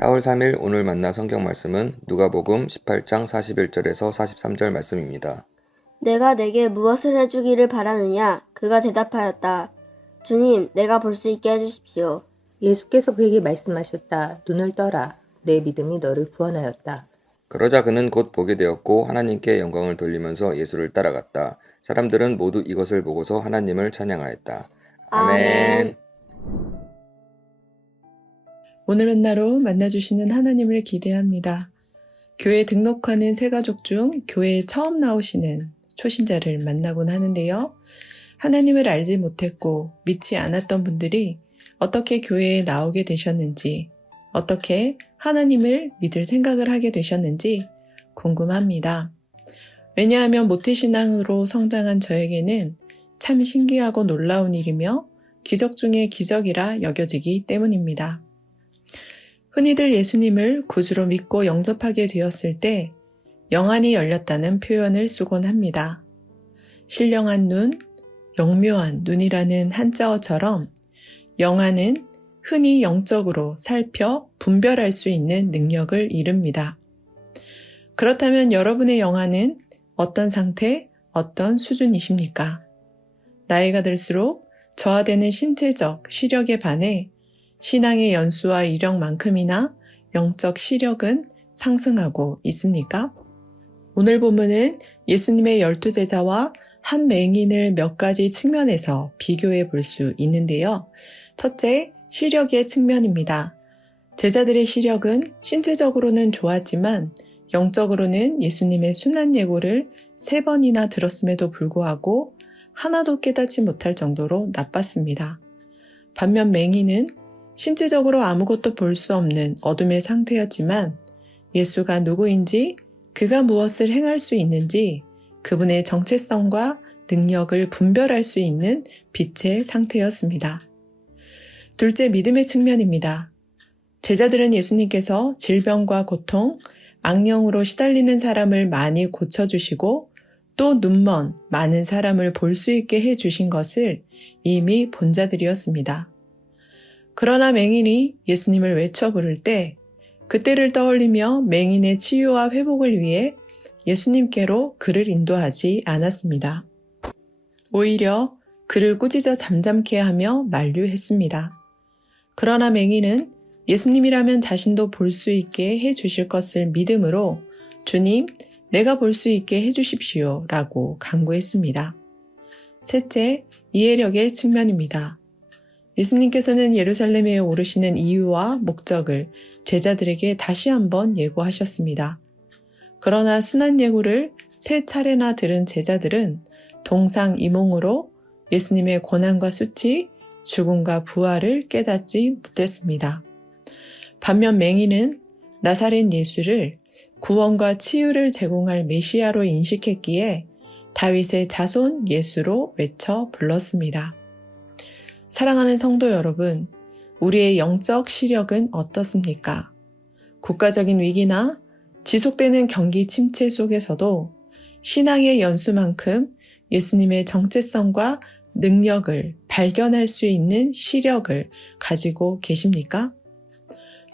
4월 3일 오늘 만나 성경 말씀은 누가복음 18장 41절에서 43절 말씀입니다. 내가 내게 무엇을 해주기를 바라느냐? 그가 대답하였다. 주님, 내가 볼 수 있게 해주십시오. 예수께서 그에게 말씀하셨다. 눈을 떠라. 내 믿음이 너를 구원하였다. 그러자 그는 곧 보게 되었고 하나님께 영광을 돌리면서 예수를 따라갔다. 사람들은 모두 이것을 보고서 하나님을 찬양하였다. 아멘. 오늘 만나로 만나주시는 하나님을 기대합니다. 교회 등록하는 새가족 중 교회에 처음 나오시는 초신자를 만나곤 하는데요. 하나님을 알지 못했고 믿지 않았던 분들이 어떻게 교회에 나오게 되셨는지, 어떻게 하나님을 믿을 생각을 하게 되셨는지 궁금합니다. 왜냐하면 모태신앙으로 성장한 저에게는 참 신기하고 놀라운 일이며 기적 중의 기적이라 여겨지기 때문입니다. 흔히들 예수님을 구주로 믿고 영접하게 되었을 때 영안이 열렸다는 표현을 쓰곤 합니다. 신령한 눈, 영묘한 눈이라는 한자어처럼 영안은 흔히 영적으로 살펴 분별할 수 있는 능력을 이룹니다. 그렇다면 여러분의 영안은 어떤 상태, 어떤 수준이십니까? 나이가 들수록 저하되는 신체적 시력에 반해 신앙의 연수와 이력만큼이나 영적 시력은 상승하고 있습니까? 오늘 본문은 예수님의 12제자와 한 맹인을 몇 가지 측면에서 비교해 볼 수 있는데요. 첫째, 시력의 측면입니다. 제자들의 시력은 신체적으로는 좋았지만 영적으로는 예수님의 순한 예고를 3번이나 들었음에도 불구하고 하나도 깨닫지 못할 정도로 나빴습니다. 반면 맹인은 신체적으로 아무것도 볼 수 없는 어둠의 상태였지만 예수가 누구인지, 그가 무엇을 행할 수 있는지 그분의 정체성과 능력을 분별할 수 있는 빛의 상태였습니다. 둘째, 믿음의 측면입니다. 제자들은 예수님께서 질병과 고통, 악령으로 시달리는 사람을 많이 고쳐주시고 또 눈먼 많은 사람을 볼 수 있게 해주신 것을 이미 본 자들이었습니다. 그러나 맹인이 예수님을 외쳐 부를 때 그때를 떠올리며 맹인의 치유와 회복을 위해 예수님께로 그를 인도하지 않았습니다. 오히려 그를 꾸짖어 잠잠케 하며 만류했습니다. 그러나 맹인은 예수님이라면 자신도 볼 수 있게 해주실 것을 믿음으로 주님, 내가 볼 수 있게 해주십시오 라고 간구했습니다. 셋째, 이해력의 측면입니다. 예수님께서는 예루살렘에 오르시는 이유와 목적을 제자들에게 다시 한번 예고하셨습니다. 그러나 순한 예고를 3차례나 들은 제자들은 동상이몽으로 예수님의 고난과 수치, 죽음과 부활을 깨닫지 못했습니다. 반면 맹인은 나사렛 예수를 구원과 치유를 제공할 메시아로 인식했기에 다윗의 자손 예수로 외쳐 불렀습니다. 사랑하는 성도 여러분, 우리의 영적 시력은 어떻습니까? 국가적인 위기나 지속되는 경기 침체 속에서도 신앙의 연수만큼 예수님의 정체성과 능력을 발견할 수 있는 시력을 가지고 계십니까?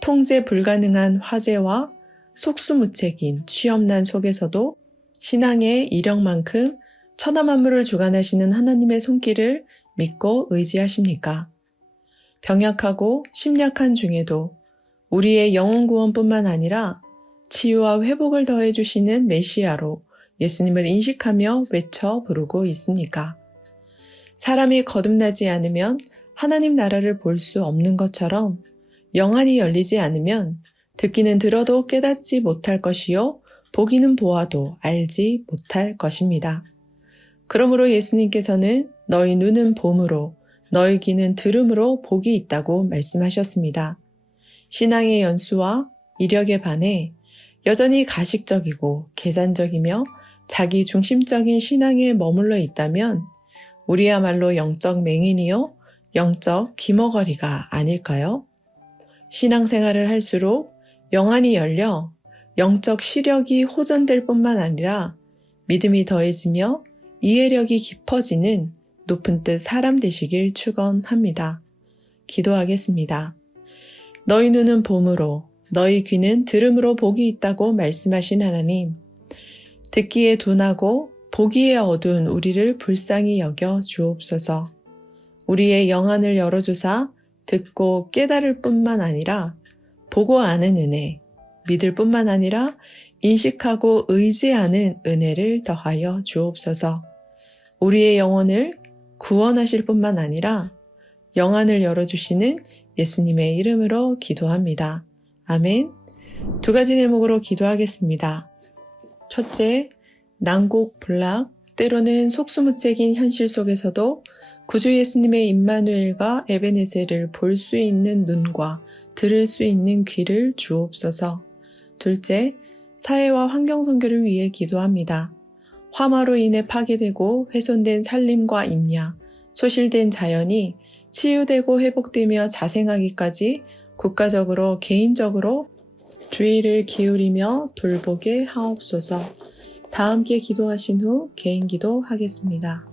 통제 불가능한 화재와 속수무책인 취업난 속에서도 신앙의 이력만큼 천하만물을 주관하시는 하나님의 손길을 믿고 의지하십니까? 병약하고 심약한 중에도 우리의 영혼 구원뿐만 아니라 치유와 회복을 더해주시는 메시아로 예수님을 인식하며 외쳐 부르고 있습니까? 사람이 거듭나지 않으면 하나님 나라를 볼 수 없는 것처럼 영안이 열리지 않으면 듣기는 들어도 깨닫지 못할 것이요 보기는 보아도 알지 못할 것입니다. 그러므로 예수님께서는 너희 눈은 봄으로 너희 귀는 들음으로 복이 있다고 말씀하셨습니다. 신앙의 연수와 이력에 반해 여전히 가식적이고 계산적이며 자기 중심적인 신앙에 머물러 있다면 우리야말로 영적 맹인이요 영적 기머거리가 아닐까요? 신앙생활을 할수록 영안이 열려 영적 시력이 호전될 뿐만 아니라 믿음이 더해지며 이해력이 깊어지는 높은 뜻 사람 되시길 축원합니다. 기도하겠습니다. 너희 눈은 봄으로 너희 귀는 들음으로 복이 있다고 말씀하신 하나님, 듣기에 둔하고 보기에 어두운 우리를 불쌍히 여겨 주옵소서. 우리의 영안을 열어주사 듣고 깨달을 뿐만 아니라 보고 아는 은혜, 믿을 뿐만 아니라 인식하고 의지하는 은혜를 더하여 주옵소서. 우리의 영혼을 구원하실 뿐만 아니라 영안을 열어주시는 예수님의 이름으로 기도합니다. 아멘. 2가지 대목으로 기도하겠습니다. 첫째, 난곡불락, 때로는 속수무책인 현실 속에서도 구주 예수님의 임마누엘과 에베네셀을 볼 수 있는 눈과 들을 수 있는 귀를 주옵소서. 둘째, 사회와 환경 선교를 위해 기도합니다. 화마로 인해 파괴되고 훼손된 산림과 임야, 소실된 자연이 치유되고 회복되며 자생하기까지 국가적으로 개인적으로 주의를 기울이며 돌보게 하옵소서. 다 함께 기도하신 후 개인 기도 하겠습니다.